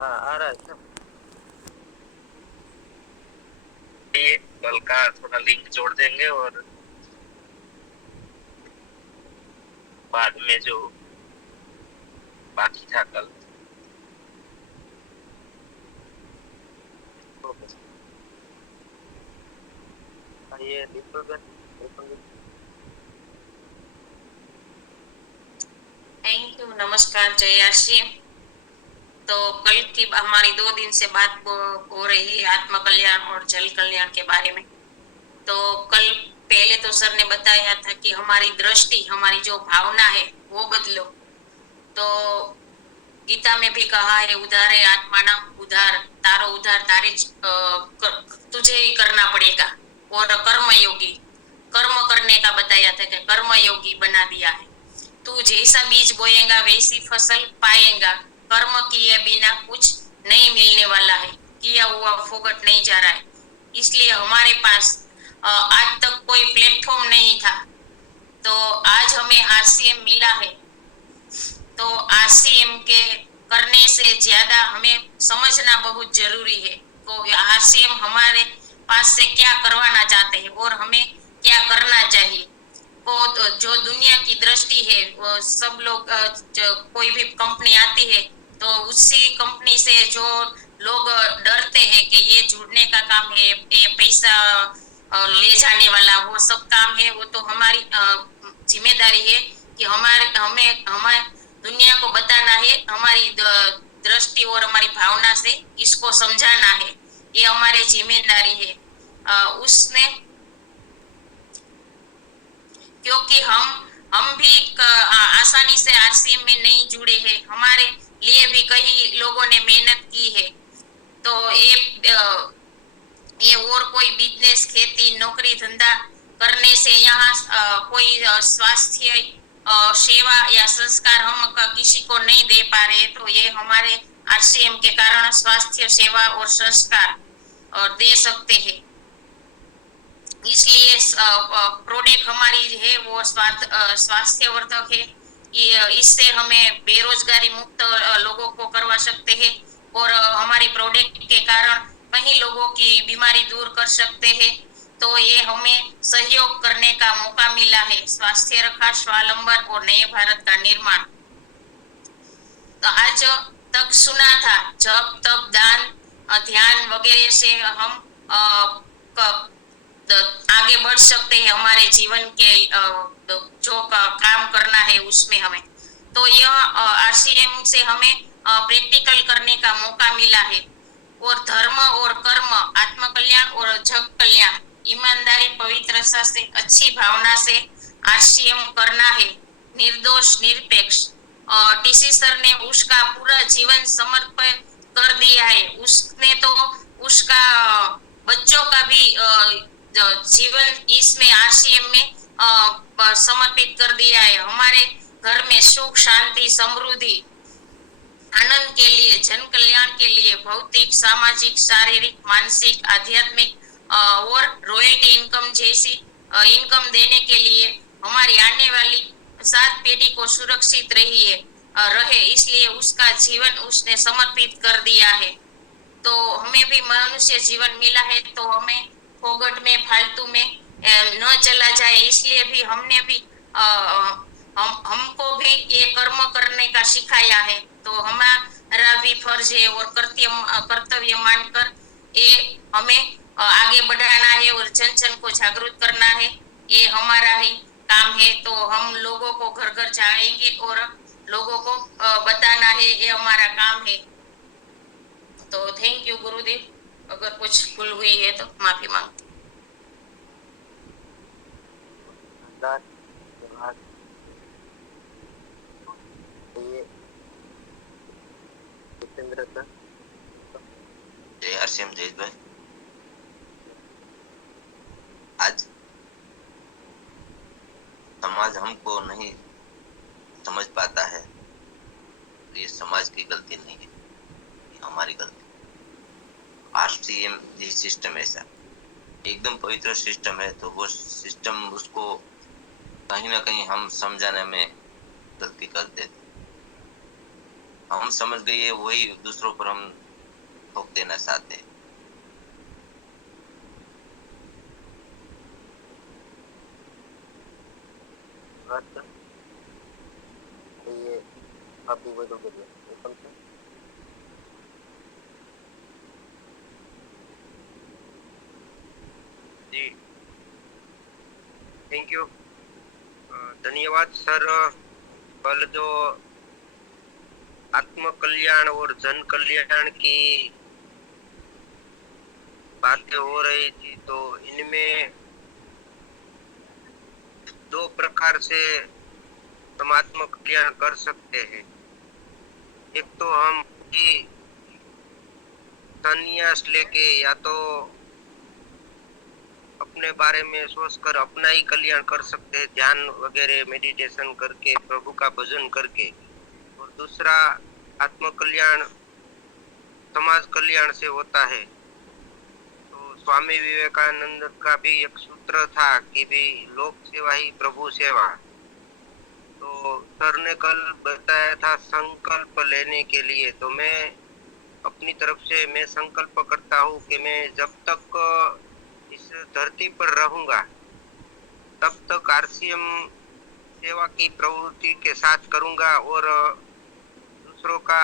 हाँ आ रहा है क्या? ये कल का थोड़ा लिंक जोड़ देंगे और बाद में जो बाकी था कल तो ये थैंक यू। नमस्कार जयाश्री। तो कल की हमारी 2 दिन से बात हो रही है आत्म कल्याण और जल कल्याण के बारे में। तो कल पहले तो सर ने बताया था कि हमारी दृष्टि, हमारी जो भावना है वो बदलो। तो गीता में भी कहा है, उधार है आत्मा नाम उधार, तारो उधार तारे तुझे ही करना पड़ेगा। और कर्म योगी, कर्म करने का बताया था कि कर्म योगी बना दिया है। तू जैसा बीज बोएगा वैसी फसल पाएगा। कर्म किए बिना कुछ नहीं मिलने वाला है, किया हुआ फोगट नहीं जा रहा है। इसलिए हमारे पास आज तक कोई प्लेटफॉर्म नहीं था, तो आज हमें आरसीएम मिला है। तो आरसीएम के करने से ज्यादा हमें समझना बहुत जरूरी है। तो आरसीएम हमारे पास से क्या करवाना चाहते हैं और हमें क्या करना चाहिए। को जो दुनिया की दृष्टि है, वो सब लोग कोई भी कंपनी आती है तो उसी कंपनी से जो लोग डरते हैं कि ये जुड़ने का काम है, ये पैसा ले जाने वाला वो सब काम है, वो तो हमारी जिम्मेदारी है कि हमारे हमें हमें दुनिया को बताना है, हमारी दृष्टि और हमारी भावना से इसको समझाना है। ये हमारी जिम्मेदारी है। उसने, क्योंकि हम भी आसानी से आरसीएम में नहीं जुड़े हैं, हमारे लिए भी कई लोगों ने मेहनत की है। तो ये और कोई बिजनेस, खेती, नौकरी धंधा करने से यहाँ कोई स्वास्थ्य सेवा या संस्कार हम किसी को नहीं दे पा रहे, तो ये हमारे आरसीएम के कारण स्वास्थ्य सेवा और संस्कार दे सकते हैं। इसलिए प्रोडक्ट हमारी है वो स्वास्थ्यवर्धक है। इससे हमें बेरोजगारी मुक्त लोगों को करवा सकते हैं और हमारी प्रोडक्ट के कारण कई लोगों की बीमारी दूर कर सकते हैं। तो ये हमें सहयोग करने का मौका मिला है। स्वास्थ्य रखा, स्वावलंबन और नए भारत का निर्माण। तो आज तक सुना था जब तब दान, ध्यान वगैरह से हम आगे बढ़ सकते हैं हमारे जीवन के जो काम करना है उसमें हमें। तो यह आरसीएम से हमें प्रैक्टिकल करने का मौका मिला है। और धर्म और कर्म, आत्म कल्याण और जग कल्याण, ईमानदारी, पवित्रता से, अच्छी भावना से आरसीएम करना है, निर्दोष निरपेक्ष। टीसी सर ने उसका पूरा जीवन समर्पित कर दिया है। उसने तो उसका बच्चों का भी जीवन इसमें आरसीएम में समर्पित कर दिया है। हमारे घर में सुख, शांति, समृद्धि, आनंद के लिए, जन कल्याण के लिए, भौतिक, सामाजिक, शारीरिक, मानसिक, आध्यात्मिक और रॉयल्टी इनकम जैसी इनकम देने के लिए हमारी आने वाली 7 पीढ़ी को सुरक्षित रहे, इसलिए उसका जीवन उसने समर्पित कर दिया है। तो हमें भी मनुष्य जीवन मिला है, तो हमें फोगट में, फालतू में न चला जाए, इसलिए भी हमने भी हमको भी ये कर्म करने का सिखाया है। तो हमारा भी फर्ज है और कर्तव्य मानकर ये हमें आगे बढ़ाना है और जन जन को जागरूक करना है। ये हमारा ही काम है। तो हम लोगों को घर घर जाएंगे और लोगों को बताना है, ये हमारा काम है। तो थैंक यू गुरुदेव, अगर कुछ भूल हुई है तो माफी मांगती जय आरसीएम जय भाई। आज समाज हमको नहीं समझ पाता है, ये समाज की गलती नहीं है, ये हमारी गलती। आरसीएम ये सिस्टम ऐसा एकदम पवित्र सिस्टम है, तो वो सिस्टम उसको कहीं ना कहीं हम समझाने में गलती कर देते। हम समझ गए वही दूसरों पर हम थोप देना चाहते हैं। अच्छा, तो ये आप भी बोलोगे जी, वेलकम सर। जी थैंक यू, धन्यवाद सर। कल जो आत्म कल्याण और जन कल्याण की बातें हो रही थी, तो इनमें दो प्रकार से हम आत्म कल्याण कर सकते हैं। एक तो हम कि संन्यास लेके या तो अपने बारे में सोचकर अपना ही कल्याण कर सकते हैं, ध्यान वगैरह मेडिटेशन करके, प्रभु का भजन करके। और दूसरा आत्म कल्याण समाज कल्याण से होता है। तो स्वामी विवेकानंद का भी एक सूत्र था कि भी लोक सेवा ही प्रभु सेवा। तो सर ने कल बताया था संकल्प लेने के लिए, तो मैं अपनी तरफ से मैं संकल्प करता हूँ कि मैं जब तक इस धरती पर रहूंगा तब तक आरसीएम सेवा की प्रवृत्ति के साथ करूंगा और दूसरों का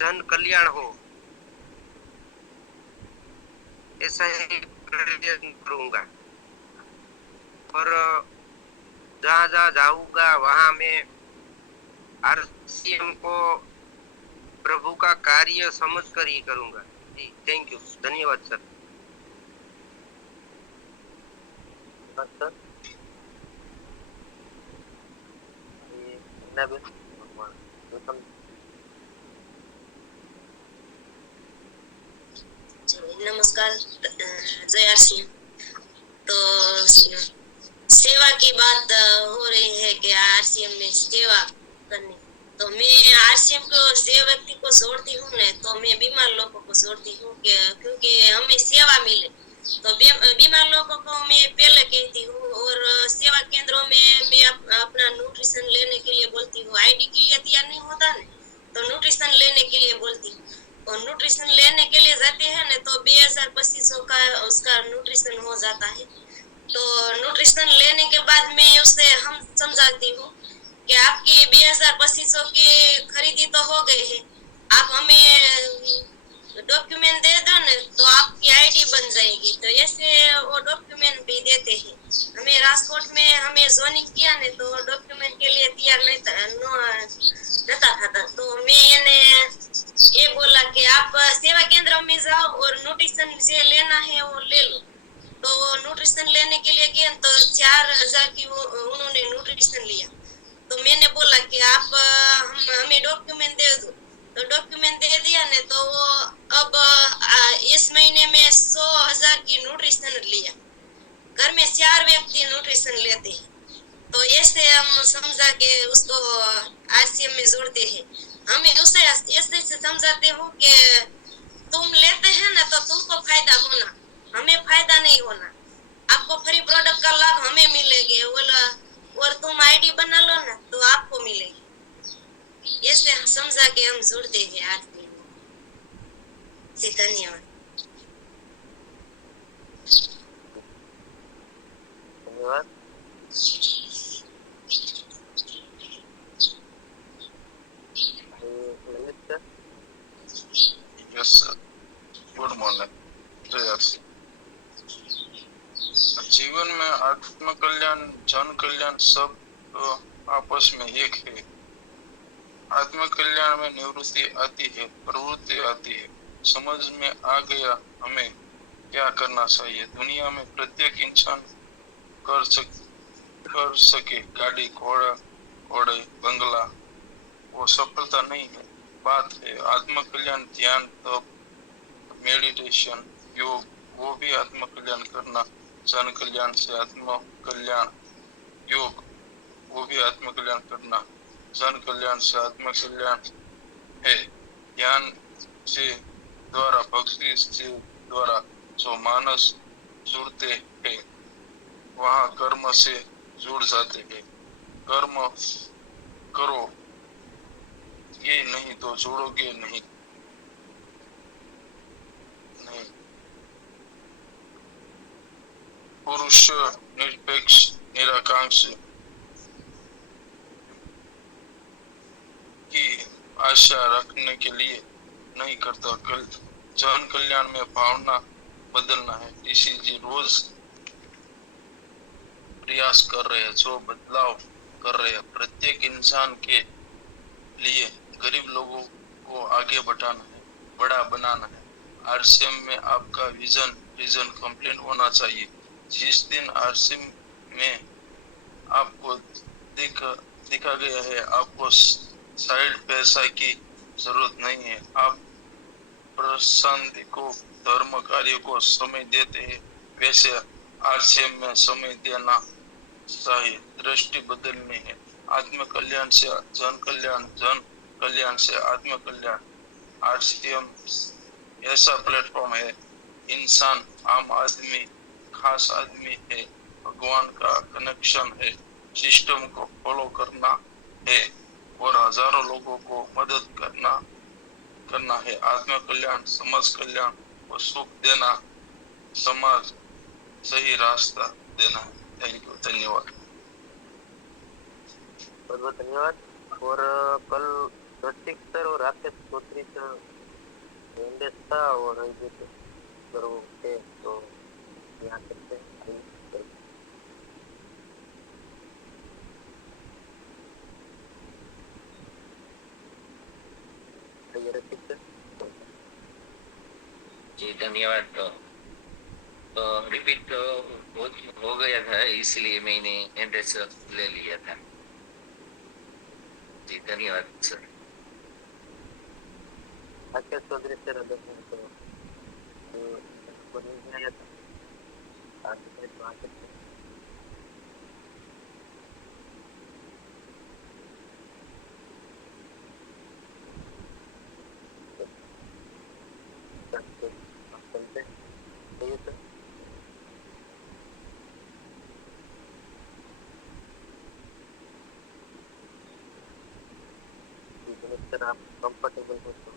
जन कल्याण हो ऐसा ही प्रयत्न करूंगा। और जहाँ जहाँ जाऊंगा वहाँ मैं आरसीएम को प्रभु का कार्य समझकर ही करूंगा। जी थैंक यू, धन्यवाद सर। सर नमस्कार, जय आरसीएम। तो सेवा की बात हो रही है कि आरसीएम में सेवा करनी, तो मैं आरसीएम को जे व्यक्ति को जोड़ती हूँ ना, तो मैं बीमार लोगों को जोड़ती हूँ क्योंकि हमें सेवा मिले। तो बीमार लोगों को मैं पहले कहती हूँ, और सेवा केंद्रों में मैं अपना न्यूट्रिशन लेने के लिए बोलती हूँ। आईडी के लिए तैयार नहीं होता ना, तो न्यूट्रिशन लेने के लिए बोलती हूँ। और न्यूट्रिशन लेने के लिए जाते हैं ना, तो 2200 का उसका न्यूट्रिशन हो जाता है। तो न्यूट्रिशन लेने के बाद मैं उसे हम समझाती हूँ कि आपकी 2200 की खरीदी तो हो गई है, आप हमें डॉक्यूमेंट दे दो ना, तो आपकी आईडी बन जाएगी। तो ऐसे वो डॉक्यूमेंट भी देते हैं। हमें राजकोट में हमें जोनिंग किया ना, तो डॉक्यूमेंट के लिए तैयार नहीं था। तो मैंने ये बोला कि आप सेवा केंद्र में जाओ और न्यूट्रिशन जो लेना है वो ले लो। तो न्यूट्रिशन लेने के लिए गए तो 4000 की उन्होंने न्यूट्रिशन लिया। तो मैंने बोला कि आप हमें डॉक्यूमेंट दे दो। तो डॉक्यूमेंट दे दिया ने, तो वो अब इस महीने में 100,000 की न्यूट्रिशन लिया। घर में 4 व्यक्ति न्यूट्रिशन लेते हैं। तो ऐसे हम समझा के उसको आरसीएम में जोड़ते हैं। हमें उसे ऐसे से समझाते हो कि तुम लेते हैं ना, तो तुमको फायदा होना, हमें फायदा नहीं होना। आपको फ्री प्रोडक्ट का लाभ हमें मिलेगी, और तुम आईडी बना लो ना, तो आपको मिलेगी। ऐसे समझा के हम जुड़ते हैं आरसीएम से। धन्यवाद। धन्यवाद। Yes sir, good morning. जीवन में आत्म कल्याण जन कल्याण सब आपस में एक है। आत्म कल्याण में निवृत्ति आती है, प्रवृत्ति आती है। समझ में आ गया हमें क्या करना चाहिए। दुनिया में प्रत्येक इंसान कर सके गाड़ी घोड़े बंगला, वो सफलता नहीं है। बात है आत्म कल्याण, ध्यान, तप, मेडिटेशन, योग, वो भी आत्म कल्याण करना। जन कल्याण से आत्म कल्याण, योग वो भी आत्म कल्याण करना। जन कल्याण से आत्म कल्याण है। ज्ञान से द्वारा, भक्ति से द्वारा जो मानस जुड़ते हैं, वहाँ कर्म से जुड़ जाते हैं। कर्म करो ये नहीं तो छोड़ोगे नहीं। नहीं, पुरुष निरपेक्ष निराकांक्ष की आशा रखने के लिए नहीं करता। कल जन कल्याण में भावना बदलना है। ऋषि जी रोज प्रयास कर रहे हैं, जो बदलाव कर रहे हैं। प्रत्येक इंसान के लिए गरीब लोगों को आगे बढ़ाना है, बड़ा बनाना है। आरसीएम में आपका विजन कंप्लीट होना चाहिए। जिस दिन आरसीएम में आपको दिखा गया है आपको साइड पैसा की जरूरत नहीं है, आप प्रशांति को धर्म कार्य को समय देते हैं, वैसे आरसीएम में समय देना चाहिए। दृष्टि बदलनी है। आत्म कल्याण से जन कल्याण, जन कल्याण से आत्म कल्याण। आरसीएम ऐसा प्लेटफॉर्म है, इंसान आम आदमी खास आदमी है, भगवान का कनेक्शन है, सिस्टम को फॉलो करना है और हजारों लोगों को मदद करना है। आत्म कल्याण, समाज कल्याण और सुख देना, समाज सही रास्ता देना है। थैंक यू, धन्यवाद। बहुत बहुत धन्यवाद। और कल रसिक सर और राकेश चौधरी सर वेंडेस था और सर वो थे, तो यहाँ करते हैं। रसिक सर जी धन्यवाद। तो रिपीट हो गया था, इसलिए मैंने एड्रेस ले लिया था। जी धन्यवाद सर। राकेश चौधरी सर अगर हैं तो बनी आया था आज से बात करते हैं। चलते हैं, सही सर। सर आप कंफर्टेबल हो तो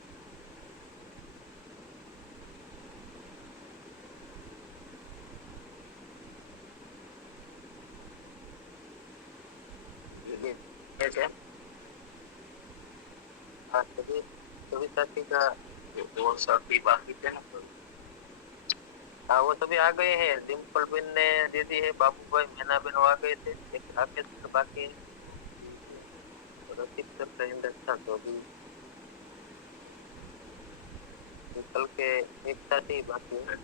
हाँ, सभी साथी का दो साथी बाकी थे ना, हाँ वो सभी आ गए हैं। डिम्पल बेन ने दे दी है, बाबू भाई मीना बेन आ गए थे, एक राकेश सर बाकी है, रसिक सर का इंडस्ट था। तो अभी कल के एक साथी बाकी है।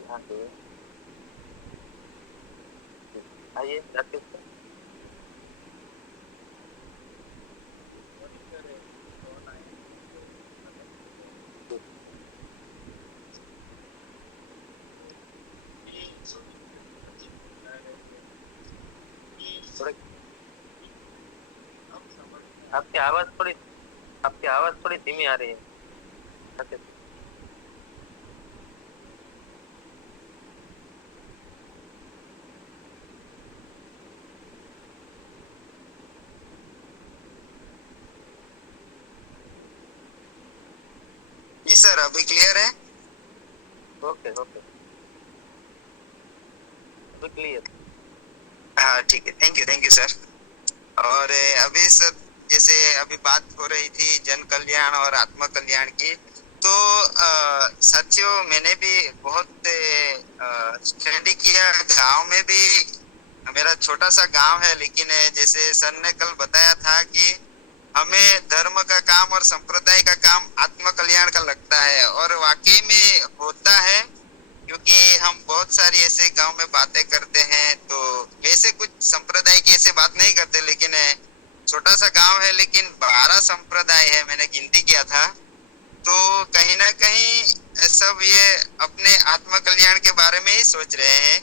यहाँ पे आइए राकेश सर। आपकी आवाज थोड़ी धीमी आ रही है। राकेश जी सर, अभी क्लियर है? ओके ओके अभी क्लियर। हाँ ठीक है, थैंक यू सर। और अभी सर जैसे अभी बात हो रही थी जन कल्याण और आत्म कल्याण की, तो साथियों मैंने भी बहुत स्टडी किया। गांव में भी मेरा छोटा सा गांव है, लेकिन जैसे सर ने कल बताया था कि हमें धर्म का काम और संप्रदाय का काम आत्म कल्याण का लगता है, और वाकई में होता है, क्योंकि हम बहुत सारी ऐसे गांव में बातें करते हैं। तो वैसे कुछ संप्रदाय की ऐसे बात नहीं करते, लेकिन छोटा सा गांव है लेकिन 12 संप्रदाय है, मैंने गिनती किया था। तो कहीं ना कहीं सब ये अपने आत्म कल्याण के बारे में ही सोच रहे हैं,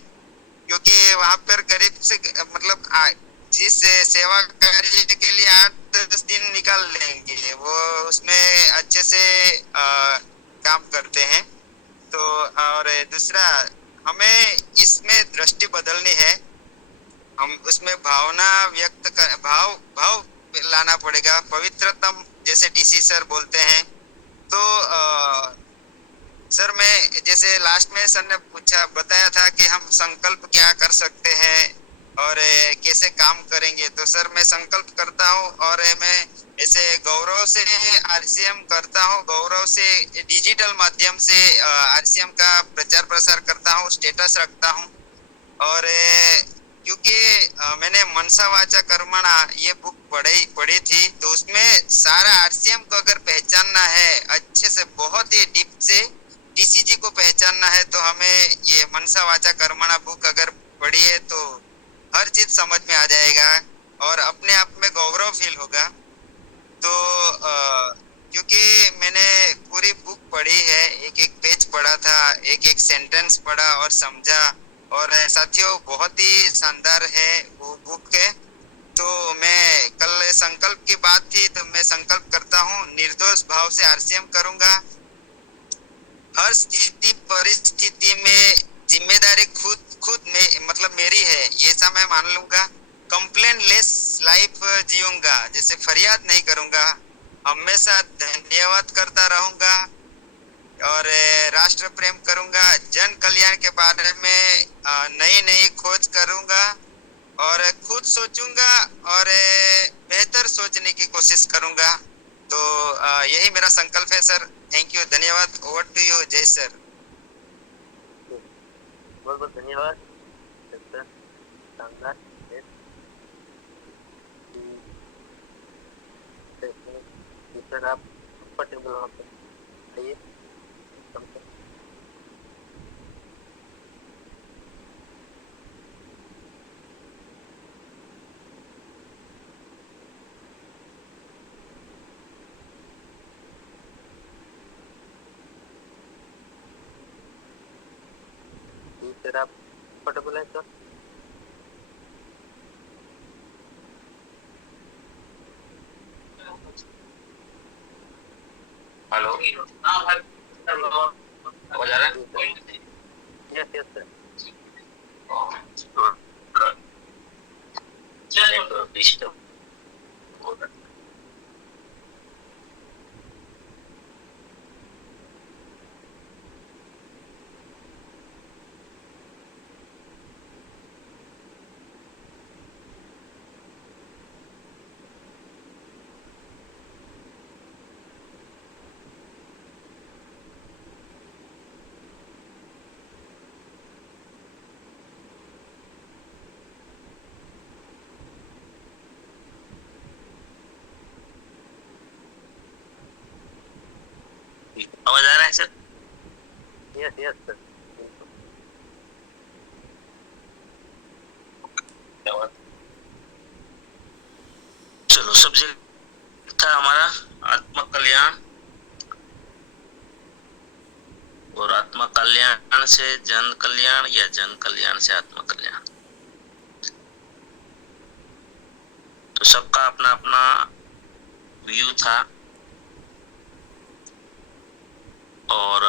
क्योंकि वहां पर गरीब से मतलब जिस सेवा कार्य के लिए 8-10 दिन निकाल लेंगे, वो उसमें अच्छे से काम करते हैं। तो और दूसरा हमें इसमें दृष्टि बदलनी है। हम उसमें भावना व्यक्त कर भाव लाना पड़ेगा, पवित्रतम, जैसे डीसी सर बोलते हैं। तो सर मैं जैसे लास्ट में सर ने बताया था कि हम संकल्प क्या कर सकते हैं और कैसे काम करेंगे। तो सर मैं संकल्प करता हूँ और मैं ऐसे गौरव से आरसीएम करता हूँ, गौरव से डिजिटल माध्यम से आरसीएम का प्रचार प्रसार करता हूँ, स्टेटस रखता हूँ। और क्योंकि मैंने मनसा वाचा कर्मणा ये बुक पढ़ी थी, तो उसमें सारा आरसीएम को अगर पहचानना है अच्छे से, बहुत ही डीप से टीसीजी को पहचानना है, तो हमें ये मनसा वाचा कर्मणा बुक अगर पढ़ी है तो हर चीज समझ में आ जाएगा और अपने आप में गौरव फील होगा। तो क्योंकि मैंने पूरी बुक पढ़ी है, एक एक पेज पढ़ा था, एक एक सेंटेंस पढ़ा और समझा। और साथियों बहुत ही शानदार है वो बुक है। तो मैं कल संकल्प की बात थी, तो मैं संकल्प करता हूँ निर्दोष भाव से आरसीएम करूंगा। हर स्थिति परिस्थिति में जिम्मेदारी खुद में मतलब मेरी है, ये ऐसा मैं मान लूंगा। कंप्लेन लेस लाइफ जीऊंगा, जैसे फरियाद नहीं करूंगा, हमेशा धन्यवाद करता रहूंगा और राष्ट्र प्रेम करूंगा। जन कल्याण के बारे में नई नई खोज करूंगा और खुद सोचूंगा और बेहतर सोचने की कोशिश करूंगा। तो यही मेरा संकल्प है सर। थैंक यू, धन्यवाद। ओवर टू यू जय सर। बहुत बहुत धन्यवाद सर, शानदार। सर आप कंफर्टेबल वहाँ पे आइए। सर आप कंफर्टेबल है सर? हेलो, आवाज आ रहा है? Yes yes sir. डिस्टर्ब हो रहा है। आवाज आ रहा है सर? Yes yes sir. चलो, सब्जेक्ट था हमारा आत्म कल्याण, और आत्म कल्याण से जन कल्याण या जन कल्याण से आत्म कल्याण। तो सबका अपना अपना व्यू था और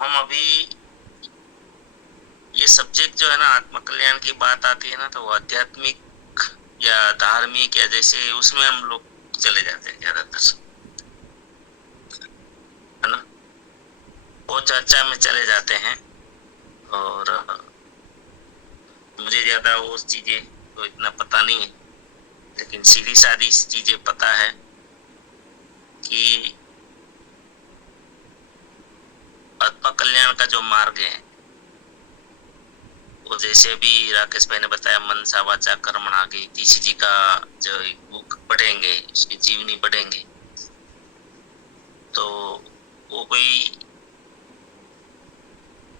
हम अभी ये सब्जेक्ट जो है ना, आत्म कल्याण की बात आती है ना, तो वो आध्यात्मिक या धार्मिक या जैसे उसमें हम लोग चले जाते हैं ज्यादातर, है ना, वो चर्चा में चले जाते हैं। और मुझे ज्यादा वो चीजें तो इतना पता नहीं है, लेकिन सीधी सादी चीजें पता है कि आत्म कल्याण का जो मार्ग है वो जैसे अभी राकेश भाई ने बताया, मनसा वाचा कर्मणा आगे टीसीजी का जो बुक पढ़ेंगे, उसकी जीवनी पढ़ेंगे, तो वो कोई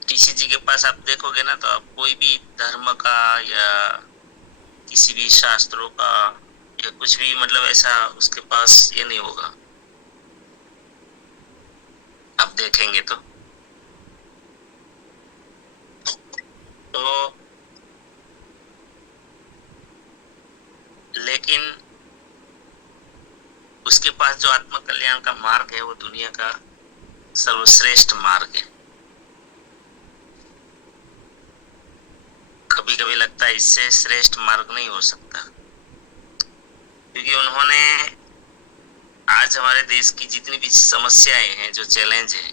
टीसीजी के पास आप देखोगे ना, तो आप कोई भी धर्म का या किसी भी शास्त्रों का या कुछ भी मतलब ऐसा उसके पास ये नहीं होगा, आप देखेंगे तो लेकिन उसके पास जो आत्म कल्याण का मार्ग है वो दुनिया का सर्वश्रेष्ठ मार्ग है। सकता, इससे श्रेष्ठ मार्ग नहीं हो सकता, क्योंकि उन्होंने आज हमारे देश की जितनी भी समस्याएं हैं, जो चैलेंज है,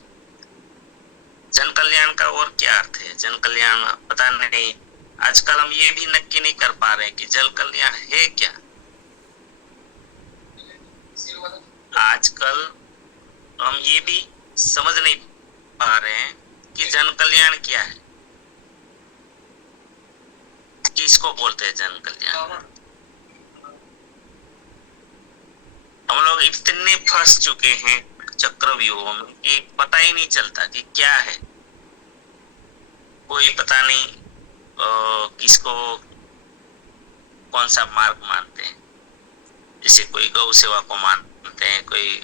जन कल्याण का और क्या अर्थ है? जन कल्याण पता नहीं, आजकल हम ये भी नक्की नहीं कर पा रहे हैं कि जन कल्याण है क्या। आजकल हम ये भी समझ नहीं पा रहे हैं कि जन कल्याण क्या है, किसको बोलते हैं जन कल्याण। हम लोग इतने फंस चुके हैं चक्रव्यूह में कि पता ही नहीं चलता कि क्या है। कोई पता नहीं किसको कौन सा मार्ग मानते हैं, जैसे कोई गौ सेवा को मानते हैं, कोई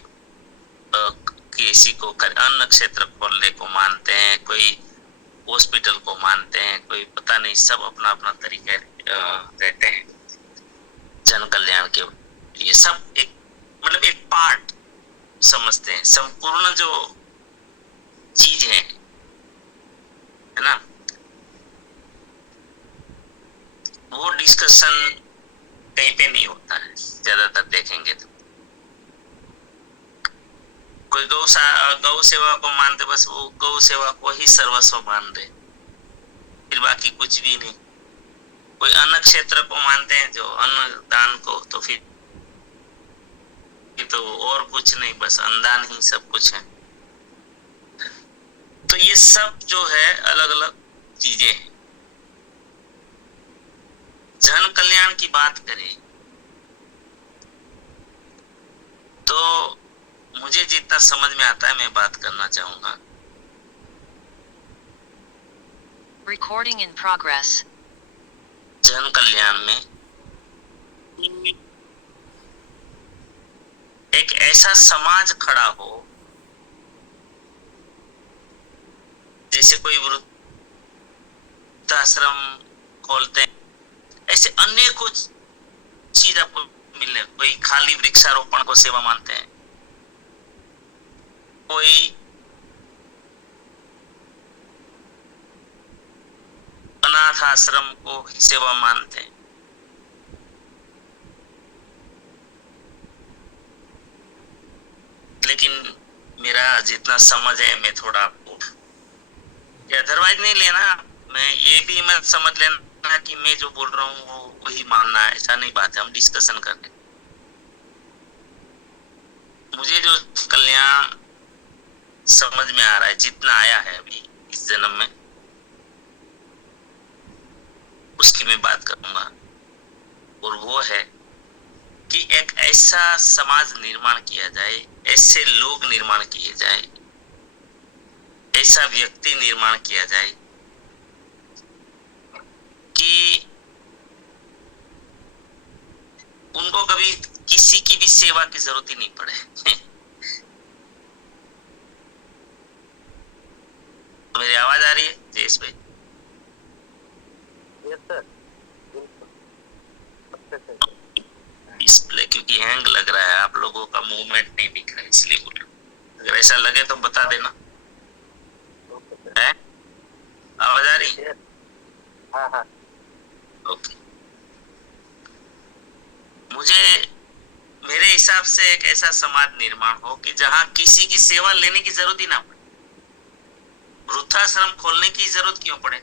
किसी को अन्न क्षेत्र खोलने को मानते हैं, कोई हॉस्पिटल को मानते हैं, कोई पता नहीं, सब अपना अपना तरीका रहते हैं जन कल्याण के। ये सब एक मतलब एक पार्ट समझते हैं, संपूर्ण जो चीज है ना, वो डिस्कशन कहीं पे नहीं होता है ज्यादातर देखेंगे तो। कोई गौ सेवा को मानते, बस वो गौ सेवा को ही सर्वस्व मान रहे, फिर बाकी कुछ भी नहीं। कोई अन्न क्षेत्र को मानते हैं, जो अन्न दान को, तो फिर तो और कुछ नहीं, बस अन्नदान ही सब कुछ है। तो ये सब जो है अलग अलग चीजें हैं। जन कल्याण की बात करें तो मुझे जितना समझ में आता है मैं बात करना चाहूंगा। Recording in progress. जन कल्याण में एक ऐसा समाज खड़ा हो, जैसे कोई वृद्धाश्रम खोलते हैं, ऐसे अनेकों चीज आपको मिले। कोई खाली वृक्षारोपण को सेवा मानते हैं, कोई अनाथ आश्रम को सेवा मानते हैं, लेकिन मेरा जितना समझ है मैं थोड़ा आपको अदरवाइज नहीं लेना, मैं ये भी मत समझ लेना कि मैं जो बोल रहा हूँ वो वही मानना है, ऐसा नहीं बात है। हम डिस्कशन कर रहे हैं। मुझे जो कल्याण समझ में आ रहा है, जितना आया है अभी इस जन्म में, उसकी मैं बात करूंगा, और वो है कि एक ऐसा समाज निर्माण किया जाए, ऐसे लोग निर्माण किए जाए, ऐसा व्यक्ति निर्माण किया जाए कि उनको कभी किसी की भी सेवा की जरूरत ही नहीं पड़े। मेरी आवाज आ रही है जयेश भाई? डिस्प्ले क्योंकि हैंग लग रहा है, आप लोगों का मूवमेंट नहीं दिख रहा है, इसलिए बोल रहा हूं। अगर ऐसा लगे तो बता देना। है आवाज आ रही है? हाँ। ओके। मुझे मेरे हिसाब से एक ऐसा समाज निर्माण हो कि जहां किसी की सेवा लेने की जरूरत ही ना पड़े। वृद्धाश्रम खोलने की जरूरत क्यों पड़े?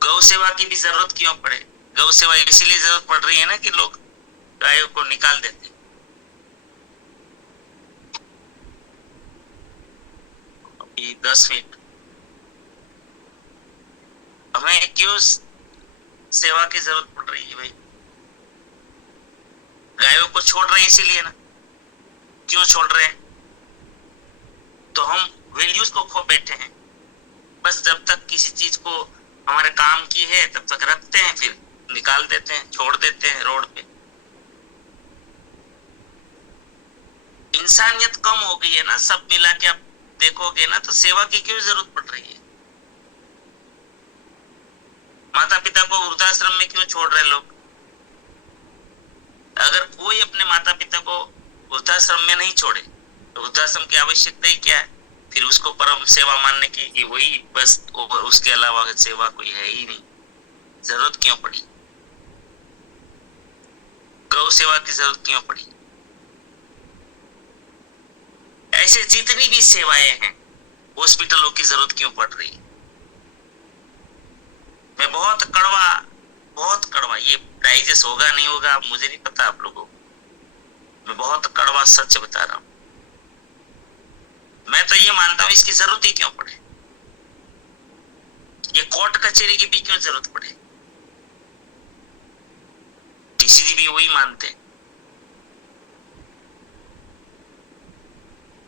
गौ सेवा की भी जरूरत क्यों पड़े? गौ सेवा इसीलिए जरूरत पड़ रही है ना कि लोग गायों को निकाल देते हैं। 10 मिनट हमें क्यों सेवा की जरूरत पड़ रही है भाई? गायों को छोड़ रहे हैं इसीलिए ना। क्यों छोड़ रहे हैं? तो हम वैल्यूज को खो बैठे हैं। बस जब तक किसी चीज को हमारे काम की है तब तक रखते हैं, फिर निकाल देते हैं, छोड़ देते हैं रोड पे। इंसानियत कम हो गई है ना, सब मिला के आप देखोगे ना, तो सेवा की क्यों जरूरत पड़ रही है? माता पिता को वृद्धाश्रम में क्यों छोड़ रहे लोग? अगर कोई अपने माता पिता को वृद्धाश्रम में नहीं छोड़े तो वृद्धाश्रम की आवश्यकता ही क्या है? फिर उसको परम सेवा मानने की कि वही बस, उसके अलावा सेवा कोई है ही नहीं। जरूरत क्यों पड़ी? गौ सेवा की जरूरत क्यों पड़ी? ऐसे जितनी भी सेवाएं हैं, हॉस्पिटलों की जरूरत क्यों पड़ रही? मैं बहुत कड़वा, ये डाइजेस्ट होगा नहीं होगा मुझे नहीं पता आप लोगों को, मैं बहुत कड़वा सच बता रहा हूं। मैं तो ये मानता हूं इसकी जरूरत ही क्यों पड़े, ये कोर्ट कचहरी की भी क्यों जरूरत पड़े? टीसीजी भी वही मानते हैं।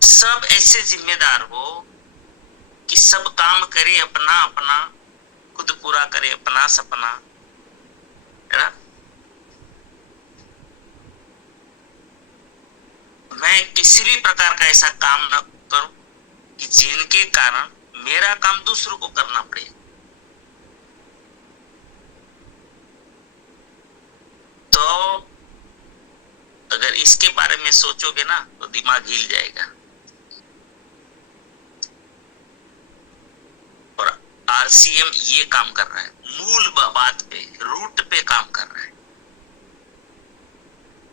सब ऐसे जिम्मेदार हो कि सब काम करे अपना अपना, खुद पूरा करे अपना सपना, है ना? मैं किसी भी प्रकार का ऐसा काम न करूं कि जिनके कारण मेरा काम दूसरों को करना पड़े। तो अगर इसके बारे में सोचोगे ना तो दिमाग हिल जाएगा। और आरसीएम ये काम कर रहा है, मूल बात पे, रूट पे काम कर रहा है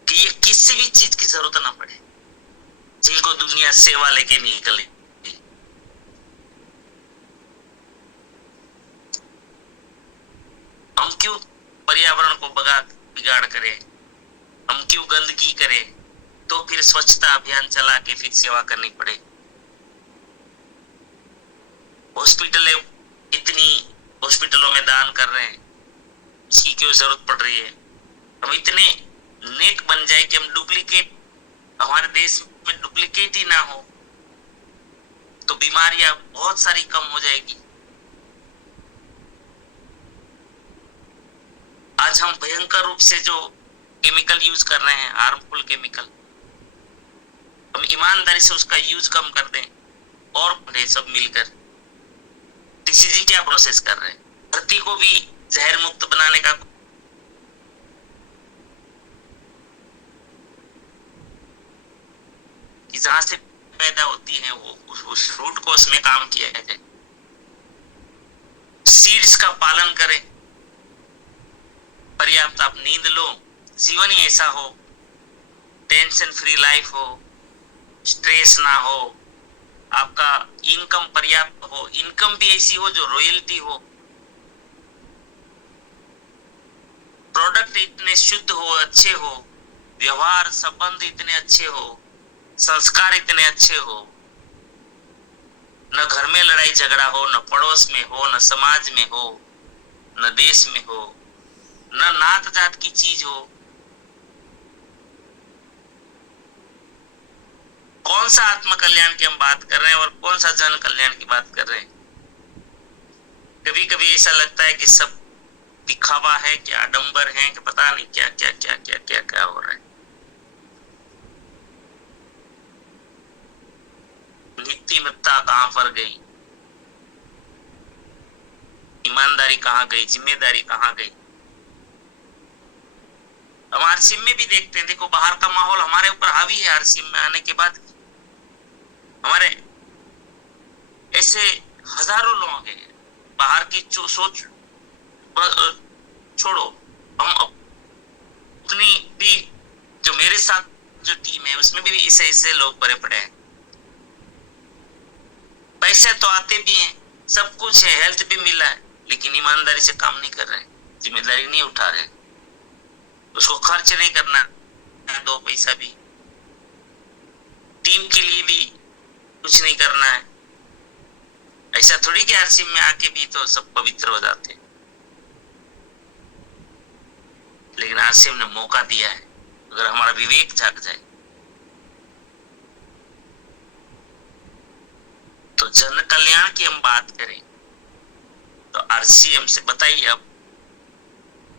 कि ये किसी भी चीज की जरूरत ना पड़े, जिनको दुनिया सेवा लेके निकले। हम क्यों पर्यावरण को बिगाड़ करें, हम क्यों गंदगी करें, तो फिर स्वच्छता अभियान चला के फिर सेवा करनी पड़े। हॉस्पिटलों में दान कर रहे हैं, इसकी क्यों जरूरत पड़ रही है? हम इतने नेक बन जाए कि हम डुप्लीकेट, हमारे देश में डुप्लीकेट ही ना हो तो बीमारियां बहुत सारी कम हो जाएगी। आज हम भयंकर रूप से जो केमिकल यूज कर रहे हैं, हार्मफुल केमिकल, हम ईमानदारी से उसका यूज कम कर दें और सब मिलकर। टीसीजी क्या प्रोसेस कर रहे हैं? धरती को भी जहर मुक्त बनाने का कि जहां से पैदा होती है वो उस रूट को उसमें काम किया जाए। सीड्स का पालन करें, पर्याप्त आप नींद लो, जीवन ही ऐसा हो, टेंशन फ्री लाइफ हो, स्ट्रेस ना हो, आपका इनकम पर्याप्त हो, इनकम भी ऐसी हो जो रॉयल्टी हो, प्रोडक्ट इतने शुद्ध हो, अच्छे हो, व्यवहार संबंध इतने अच्छे हो, संस्कार इतने अच्छे हो, न घर में लड़ाई झगड़ा हो, न पड़ोस में हो, न समाज में हो, न देश में हो, न नात जात की चीज हो। कौन सा आत्म कल्याण की हम बात कर रहे हैं और कौन सा जन कल्याण की बात कर रहे हैं? कभी कभी ऐसा लगता है कि सब दिखावा है, क्या आडंबर है, कि पता नहीं क्या क्या क्या क्या क्या क्या हो रहा है। नीतिमत्ता कहां पर गई, ईमानदारी कहां गई, जिम्मेदारी कहां गई? हम आरसीएम में भी देखते हैं, देखो बाहर का माहौल हमारे ऊपर हावी है। आरसीएम में आने के बाद हमारे ऐसे हजारों लोग हैं, बाहर की सोच छोड़ो, हम अपनी भी जो मेरे साथ जो टीम है उसमें भी ऐसे लोग भरे पड़े हैं। पैसे तो आते भी हैं, सब कुछ है, हेल्थ भी मिला है, लेकिन ईमानदारी से काम नहीं कर रहे, जिम्मेदारी नहीं उठा रहे, उसको खर्च नहीं करना है, 2 पैसा भी, टीम के लिए भी कुछ नहीं करना है। ऐसा थोड़ी कि आरसीएम में आके भी तो सब पवित्र हो जाते हैं, लेकिन आरसीएम ने मौका दिया है, अगर हमारा विवेक जाग जाए तो जन कल्याण की हम बात करें तो आरसीएम से बताइए, अब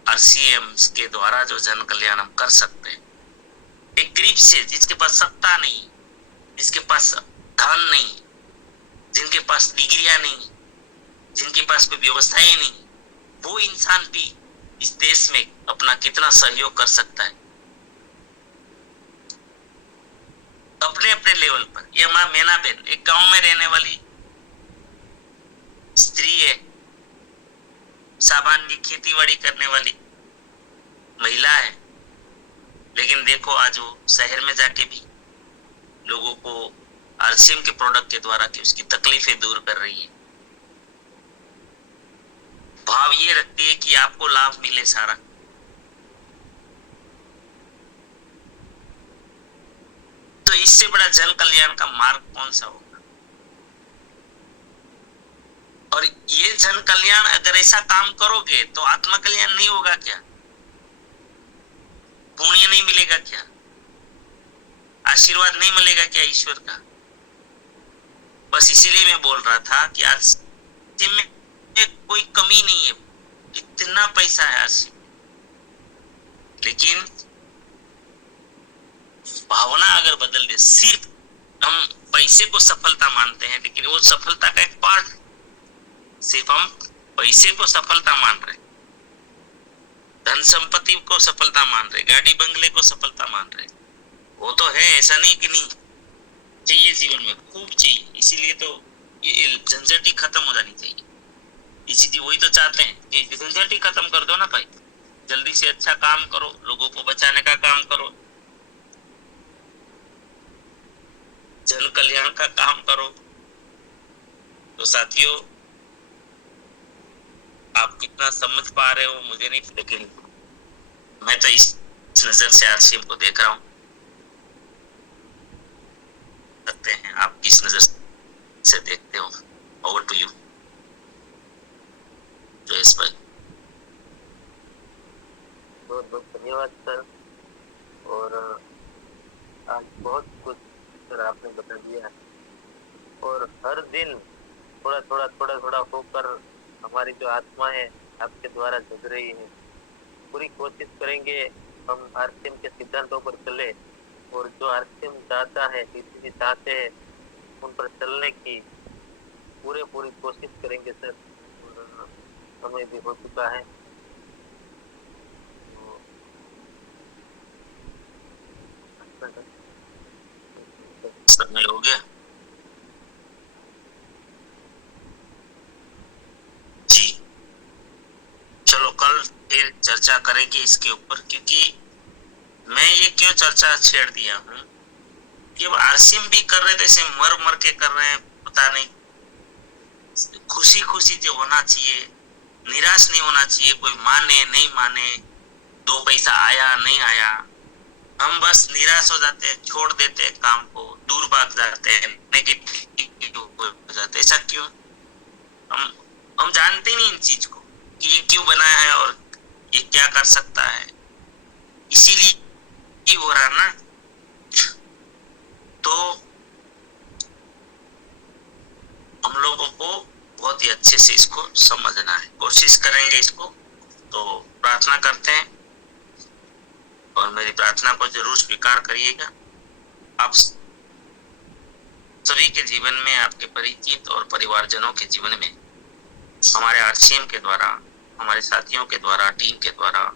आरसीएम के द्वारा जो जन कल्याण हम कर सकते हैं, एक गरीब से जिसके पास सत्ता नहीं, जिसके पास धन नहीं, जिनके पास डिग्रियां नहीं, जिनके पास कोई व्यवस्थाएं नहीं, वो इंसान भी इस देश में अपना कितना सहयोग कर सकता है अपने अपने लेवल पर। ये हमारा मैना बहन एक गांव में रहने वाली स्त्री है, साबा सामान्य खेती बाड़ी करने वाली महिला है, लेकिन देखो आज वो शहर में जाके भी लोगों को आरसीएम के प्रोडक्ट के द्वारा की उसकी तकलीफें दूर कर रही है। भाव ये रखती है कि आपको लाभ मिले सारा। तो इससे बड़ा जन कल्याण का मार्ग कौन सा होगा? और ये जन कल्याण अगर ऐसा काम करोगे तो आत्म कल्याण नहीं होगा क्या? पुण्य नहीं मिलेगा क्या? आशीर्वाद नहीं मिलेगा क्या ईश्वर का? बस इसीलिए मैं बोल रहा था कि आरसीएम में कोई कमी नहीं है, इतना पैसा है आरसीएम, लेकिन भावना अगर बदल दे। सिर्फ हम पैसे को सफलता मानते हैं, लेकिन वो सफलता का एक पार्ट, सिर्फ हम पैसे को सफलता मान रहे, धन संपत्ति को सफलता मान रहे, गाड़ी बंगले को सफलता मान रहे। वो तो है, ऐसा नहीं कि नहीं चाहिए, जीवन में खूब चाहिए। इसीलिए तो ये झंझट ही खत्म हो जानी चाहिए। इसी वही तो चाहते हैं कि झंझट ही खत्म कर दो ना भाई, जल्दी से अच्छा काम करो, लोगों को बचाने का काम करो, जन कल्याण का काम करो। तो साथियों, आप कितना समझ पा रहे हो मुझे नहीं, लेकिन मैं तो इस नजर से आरसीएम को देख रहा हूं। सकते हैं आप किस नजर से देखते हो। ओवर टू यू जयेश भाई। बहुत बहुत धन्यवाद सर। और आज बहुत कुछ सर आपने बता दिया, और हर दिन थोड़ा थोड़ा होकर हमारी जो आत्मा है आपके द्वारा जग रही है। पूरी कोशिश करेंगे हम आरसीएम के सिद्धांतों पर चले, और जो आरसीएम चाहता है, इतनी चाहते हैं, उन पर चलने की पूरी कोशिश करेंगे सर। समय भी हो चुका है, समय हो गया जी। चलो कल फिर चर्चा करेंगे इसके ऊपर, क्योंकि मैं ये क्यों चर्चा छेड़ दिया हूँ कि अब आरसीएम भी कर रहे थे, ऐसे मर के कर रहे हैं, पता नहीं। खुशी खुशी जो होना चाहिए, निराश नहीं होना चाहिए, कोई माने नहीं माने, 2 पैसा आया नहीं आया, हम बस निराश हो जाते हैं, छोड़ देते हैं काम को, दूर भाग जाते हैं, नेगेटिव हो जाते हैं। ऐसा क्यों? हम जानते नहीं इन चीज को कि ये क्यों बनाया है और ये क्या कर सकता है, इसीलिए हो रहा ना। तो हम लोगों को बहुत ही अच्छे से इसको समझना है, कोशिश करेंगे इसको। तो प्रार्थना करते हैं, और मेरी प्रार्थना को जरूर स्वीकार करिएगा। आप सभी के जीवन में, आपके परिचित और परिवारजनों के जीवन में हमारे आरसीएम के द्वारा, हमारे साथियों के द्वारा, टीम के द्वारा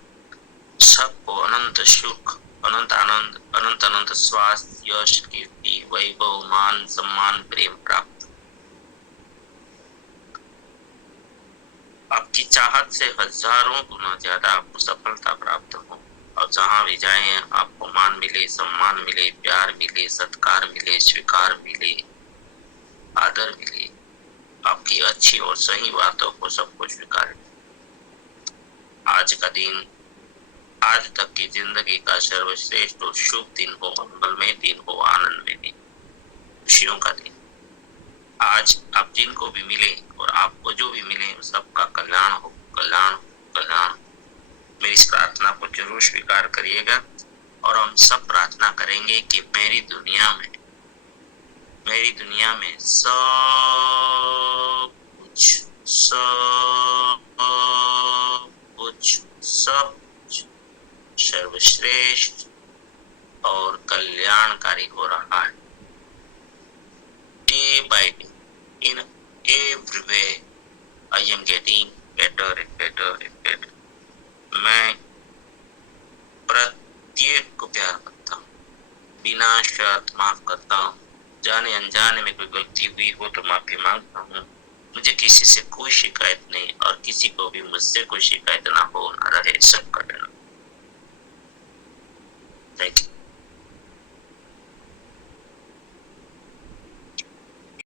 सबको अनंत सुख, अनंत आनंद, अनंत अनंत स्वास्थ्य, यश, कीर्ति, वैभव, मान, सम्मान, प्रेम प्राप्त। आपकी चाहत से हजारों गुना ज्यादा आपको सफलता प्राप्त हो, और जहां भी जाएं आपको मान मिले, सम्मान मिले, प्यार मिले, सत्कार मिले, स्वीकार मिले, आदर मिले, आपकी अच्छी और सही बातों को सबको स्वीकार। आज का दिन, आज तक की जिंदगी का सर्वश्रेष्ठ और शुभ दिन हो, मंगलमय दिन हो, आनंद में दिन, खुशियों का दिन। आज आप जिनको भी मिले और आपको जो भी मिले, सबका कल्याण हो, कल्याण हो, कल्याण। मेरी इस प्रार्थना को जरूर स्वीकार करिएगा, और हम सब प्रार्थना करेंगे कि मेरी दुनिया में सब कुछ सर्वश्रेष्ठ और कल्याणकारी हो रहा है। Day by day, in every way, I am getting better and better and better. मैं प्रत्येक को प्यार करता हूँ, बिना शर्त माफ करता हूँ, जाने अनजाने में कोई गलती हुई हो तो माफी मांगता हूँ। मुझे किसी से कोई शिकायत नहीं और किसी को भी मुझसे कोई शिकायत ना हो ना रहे, सबका डर। Thank you.